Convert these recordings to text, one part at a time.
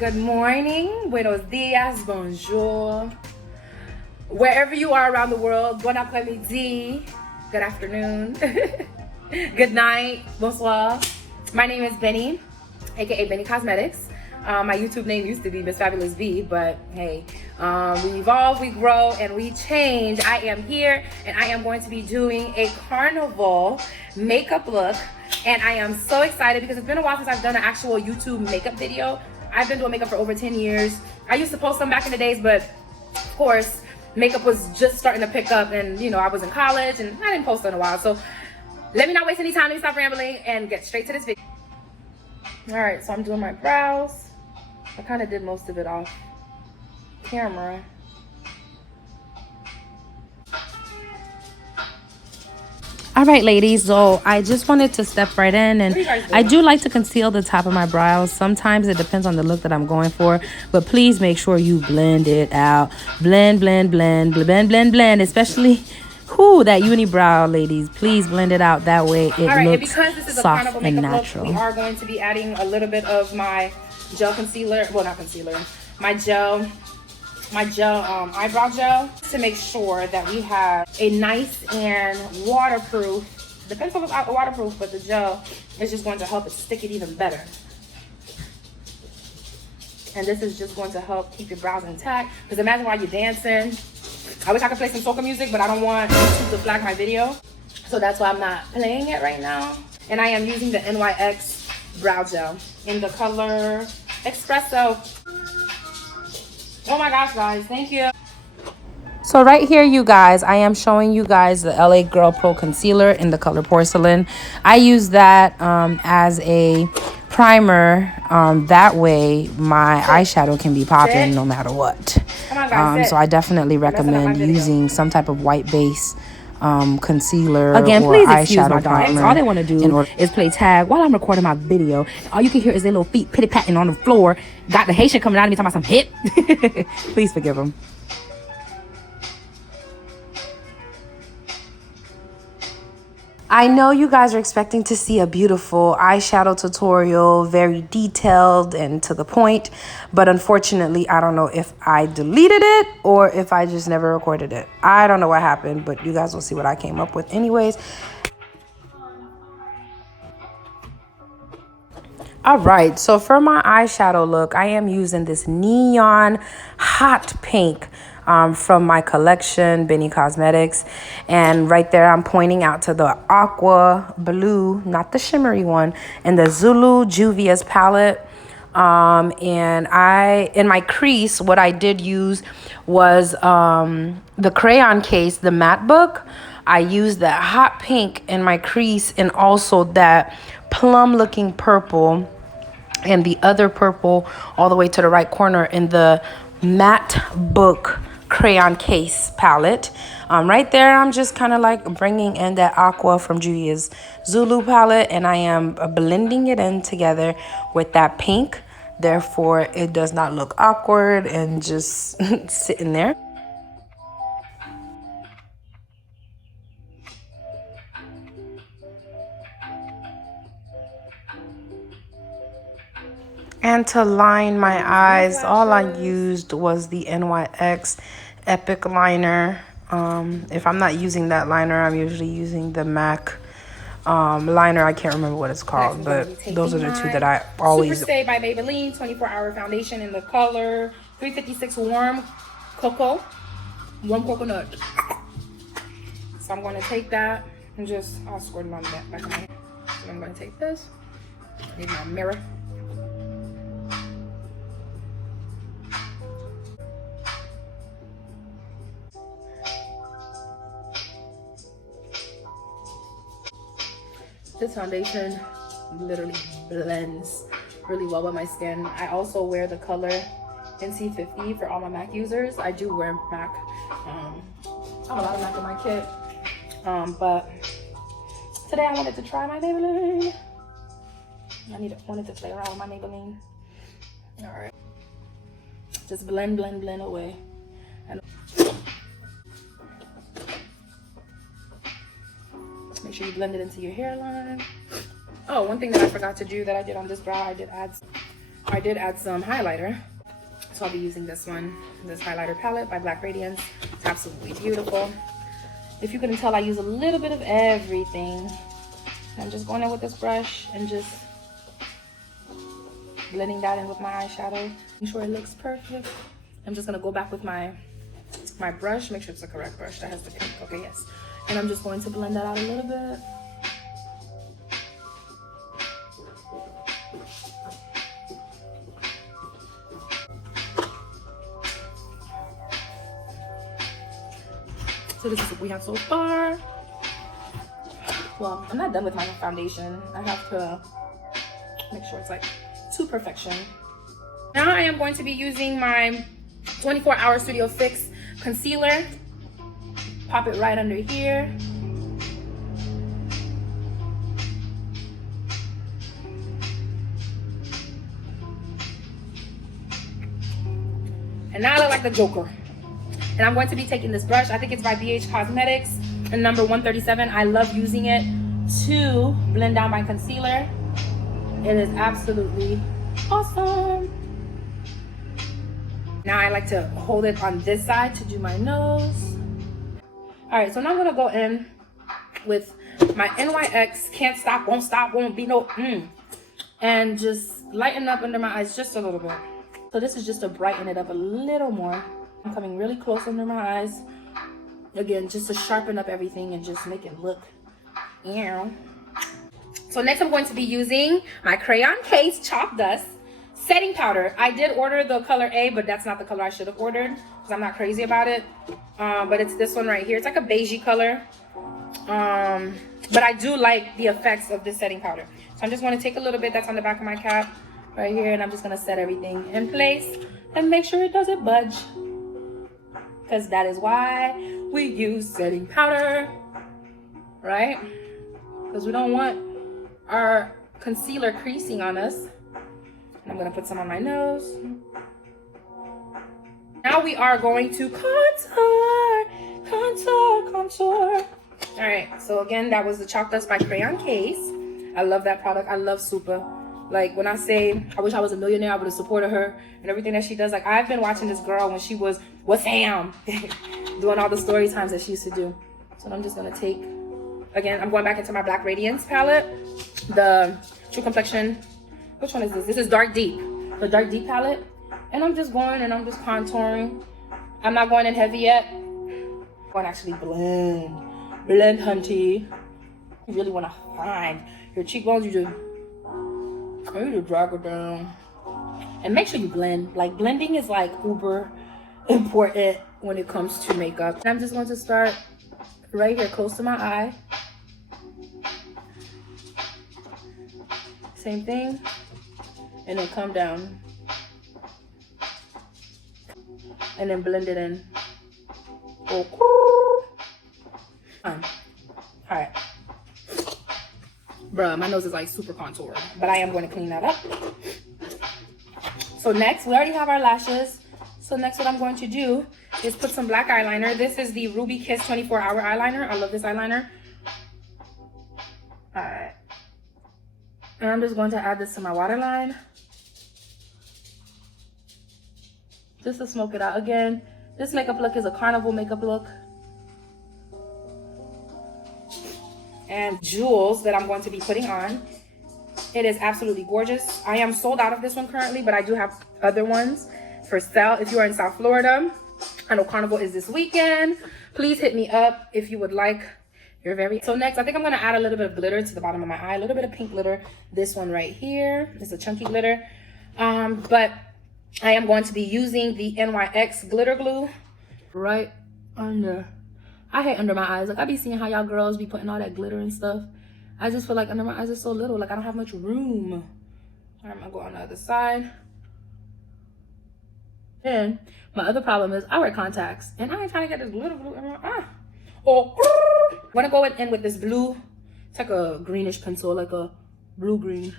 Good morning, buenos dias, bonjour. Wherever you are around the world, bon après-midi, good afternoon, good night, bonsoir. My name is Benny, aka Benny Cosmetics. My YouTube name used to be Miss Fabulous V, but hey, we evolve, we grow, and we change. I am here, and I am going to be doing a carnival makeup look, and I am so excited because it's been a while since I've done an actual YouTube makeup video. I've been doing makeup for over 10 years. I used to post them back in the days, but of course, makeup was just starting to pick up, and you know, I was in college, and I didn't post in a while. So let me not waste any time, let me stop rambling and get straight to this video. All right, so I'm doing my brows. I kind of did most of it off camera. All right, ladies, so I just wanted to step right in, and I do like to conceal the top of my brows. Sometimes it depends on the look that I'm going for, but please make sure you blend it out. Blend, blend, blend, blend, blend, blend, especially that unibrow, ladies. Please blend it out. That way it looks soft and natural. We are going to be adding a little bit of my gel concealer, well, not concealer, my gel eyebrow gel, to make sure that we have a nice and waterproof, the pencil is waterproof, but the gel is just going to help it stick it even better. And this is just going to help keep your brows intact, because imagine while you're dancing, I wish I could play some soca music, but I don't want YouTube to flag my video, so that's why I'm not playing it right now. And I am using the NYX brow gel in the color Espresso. Oh my gosh, guys, thank you. So right here, you guys, I am showing you guys the LA Girl Pro Concealer in the color Porcelain. I use that as a primer. That way my eyeshadow can be popping no matter what. So I definitely recommend using some type of white base concealer. Again, please excuse my dogs. All they want to do is play tag while I'm recording my video. All you can hear is their little feet pitty-patting on the floor. Got the Haitian coming out of me talking about some hip. Please forgive them. I know you guys are expecting to see a beautiful eyeshadow tutorial, very detailed and to the point, but unfortunately, I don't know if I deleted it or if I just never recorded it. I don't know what happened, but you guys will see what I came up with anyways. All right, so for my eyeshadow look, I am using this neon hot pink from my collection, Benny Cosmetics. And right there, I'm pointing out to the aqua blue, not the shimmery one, and the Zulu Juvia's palette. And in my crease, what I did use was the crayon case, the matte book. I used that hot pink in my crease, and also that plum looking purple, and the other purple all the way to the right corner in the matte book crayon case palette. Right there, I'm just kind of like bringing in that aqua from Juvia's Zulu palette, and I am blending it in together with that pink. Therefore, it does not look awkward and just sitting there. And to line my eyes, all I used was the NYX Epic liner. If I'm not using that liner, I'm usually using the MAC liner. I can't remember what it's called, but those are the two that I always... Super Stay by Maybelline 24-hour foundation in the color 356 Warm Cocoa. Warm Coconut. So I'm going to take that and just... I'll squirt it on the back of my hand. So I'm going to take this. I need my mirror. This foundation literally blends really well with my skin. I also wear the color NC50 for all my MAC users. I do wear MAC. I have a lot of MAC in my kit. But today I wanted to try my Maybelline. Wanted to play around with my Maybelline. All right. Just blend, blend, blend away. And make sure you blend it into your hairline. Oh, one thing that I forgot to do that I did on this brow, I did add I did add some highlighter. So I'll be using this one, this highlighter palette by Black Radiance. It's absolutely beautiful. If you couldn't tell, I use a little bit of everything. I'm just going in with this brush and just blending that in with my eyeshadow. Make sure it looks perfect. I'm just gonna go back with my brush, make sure it's the correct brush that has the pink. Okay, yes. And I'm just going to blend that out a little bit. So this is what we have so far. Well, I'm not done with my foundation. I have to make sure it's like to perfection. Now I am going to be using my 24-Hour Studio Fix concealer. Pop it right under here. And now I look like the Joker. And I'm going to be taking this brush. I think it's by BH Cosmetics, and number 137. I love using it to blend down my concealer. It is absolutely awesome. Now I like to hold it on this side to do my nose. All right, so now I'm gonna go in with my NYX Can't Stop, Won't Stop, Won't Be No, and just lighten up under my eyes just a little bit. So this is just to brighten it up a little more. I'm coming really close under my eyes. Again, just to sharpen up everything and just make it look, So next I'm going to be using my Crayon Case Chalk Dust setting powder. I did order the color A, but that's not the color I should have ordered because I'm not crazy about it. But it's this one right here. It's like a beigey color. But I do like the effects of this setting powder. So I'm just going to take a little bit that's on the back of my cap right here, and I'm just going to set everything in place and make sure it doesn't budge. Because that is why we use setting powder, right? Because we don't want our concealer creasing on us. I'm gonna put some on my nose. Now we are going to contour. All right, so again, that was the Chalk Dust by Crayon Case. I love that product. I love Super. Like when I say I wish I was a millionaire, I would have supported her and everything that she does. Like I've been watching this girl when she was what's Sam doing all the story times that she used to do. So I'm just gonna take, again, I'm going back into my Black Radiance palette, the True Complexion. Which one is this? This is Dark Deep, the Dark Deep palette. And I'm just going and I'm just contouring. I'm not going in heavy yet. I'm going to actually blend, hunty. You really want to find your cheekbones. You just drag it down. And make sure you blend. Like blending is like uber important when it comes to makeup. And I'm just going to start right here close to my eye. Same thing. And then come down. And then blend it in. Oh. All right. Bruh, my nose is like super contoured, but I am going to clean that up. So next, we already have our lashes. So next what I'm going to do is put some black eyeliner. This is the Ruby Kiss 24-Hour eyeliner. I love this eyeliner. All right. And I'm just going to add this to my waterline. Just to smoke it out. Again, this makeup look is a Carnival makeup look. And jewels that I'm going to be putting on. It is absolutely gorgeous. I am sold out of this one currently, but I do have other ones for sale. If you are in South Florida, I know Carnival is this weekend. Please hit me up if you would like. You're very... So next, I think I'm going to add a little bit of glitter to the bottom of my eye. A little bit of pink glitter. This one right here is a chunky glitter. But I am going to be using the NYX glitter glue right under. I hate under my eyes. Like I be seeing how y'all girls be putting all that glitter and stuff. I just feel like under my eyes is so little. Like I don't have much room. All right, I'm gonna go on the other side. And my other problem is I wear contacts and I ain't trying to get this glitter glue in my eye. Oh, I'm gonna go in with this blue. It's like a greenish pencil, like a blue green.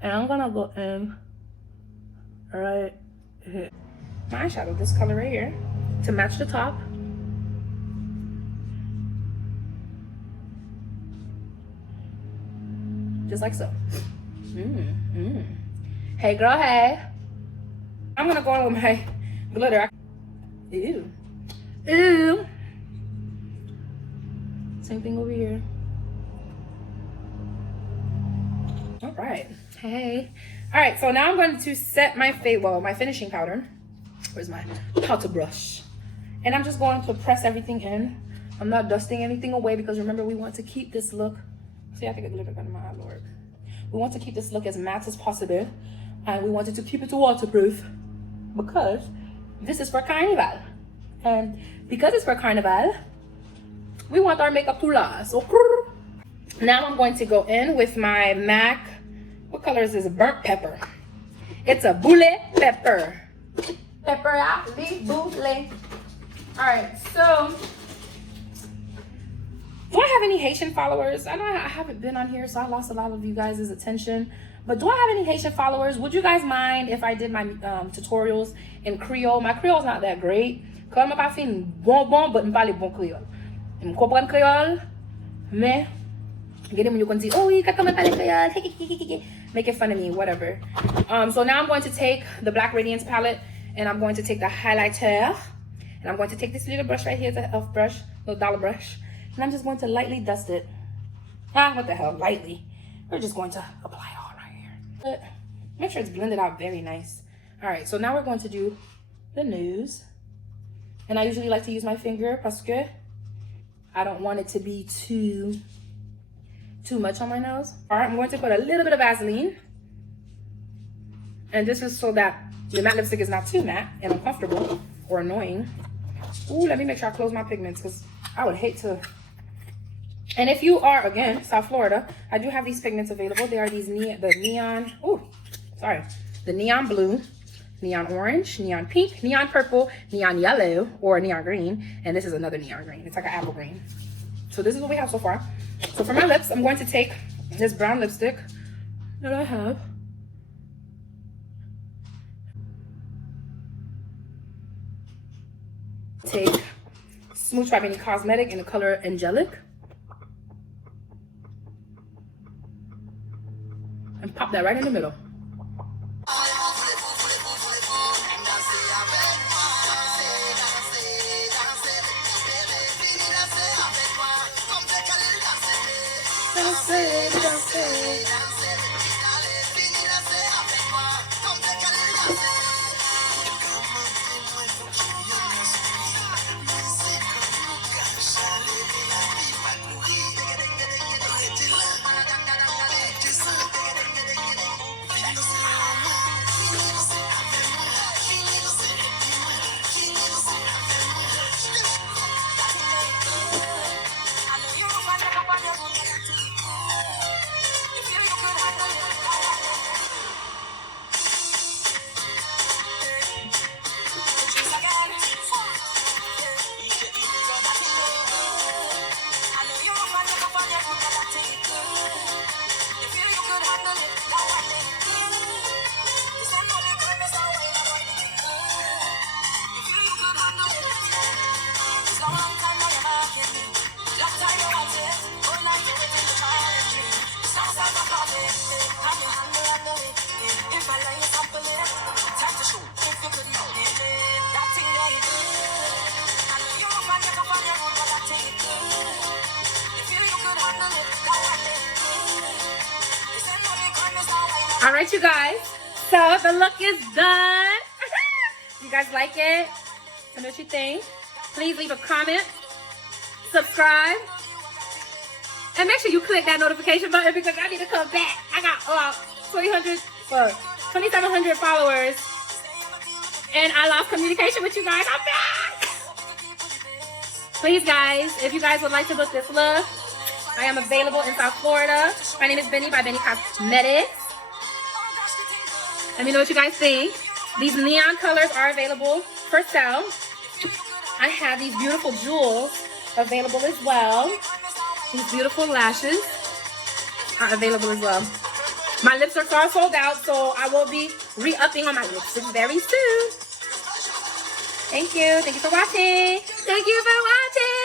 And I'm gonna go in right here. My eyeshadow, this color right here, to match the top. Just like so. Hey, girl, hey. I'm gonna go in with my glitter. Ew. Ew. Same thing over here. All right. Hey. All right, so now I'm going to set my my finishing powder. Where's my powder brush? And I'm just going to press everything in. I'm not dusting anything away because remember, we want to keep this look. See, I think a glitter got in my eye, Lord. We want to keep this look as matte as possible. And we wanted to keep it waterproof because this is for Carnival. And because it's for Carnival, we want our makeup to last. So now I'm going to go in with my MAC. What color is this? Burnt pepper. It's a boulet pepper. Pepper out, boulet. All right, so do I have any Haitian followers? I know I haven't been on here, so I lost a lot of you guys' attention. But do I have any Haitian followers? Would you guys mind if I did my tutorials in Creole? My Creole's not that great. Comme je pas fin bon, but je parle bon Creole. Je comprends Creole, mais get when you can see, oh, you can come and parle Creole. Making fun of me, whatever. So now I'm going to take the Black Radiance palette and I'm going to take the highlighter. And I'm going to take this little brush right here, the elf brush, little dollar brush. And I'm just going to lightly dust it. What the hell, lightly. We're just going to apply it all right here. But make sure it's blended out very nice. All right, so now we're going to do the nose. And I usually like to use my finger parce que I don't want it to be too much on my nose. All right, I'm going to put a little bit of Vaseline. And this is so that the matte lipstick is not too matte and uncomfortable or annoying. Ooh, let me make sure I close my pigments because I would hate to. And if you are, again, South Florida, I do have these pigments available. They are these the neon blue, neon orange, neon pink, neon purple, neon yellow, or neon green. And this is another neon green. It's like an apple green. So this is what we have so far. So for my lips, I'm going to take this brown lipstick that I have. Take Smooch by Benny Cosmetic in the color Angelic. And pop that right in the middle. All right, you guys. So the look is done. You guys like it? Tell me what you think. Please leave a comment, subscribe, and make sure you click that notification button because I need to come back. I got 2,700 followers, and I lost communication with you guys. I'm back. Please, guys, if you guys would like to book this look, I am available in South Florida. My name is Benny by Benny Cosmetics. Let me know what you guys think. These neon colors are available for sale. I have these beautiful jewels available as well. These beautiful lashes are available as well. My lips are far sold out, so I will be re-upping on my lipstick very soon. Thank you. Thank you for watching. Thank you for watching.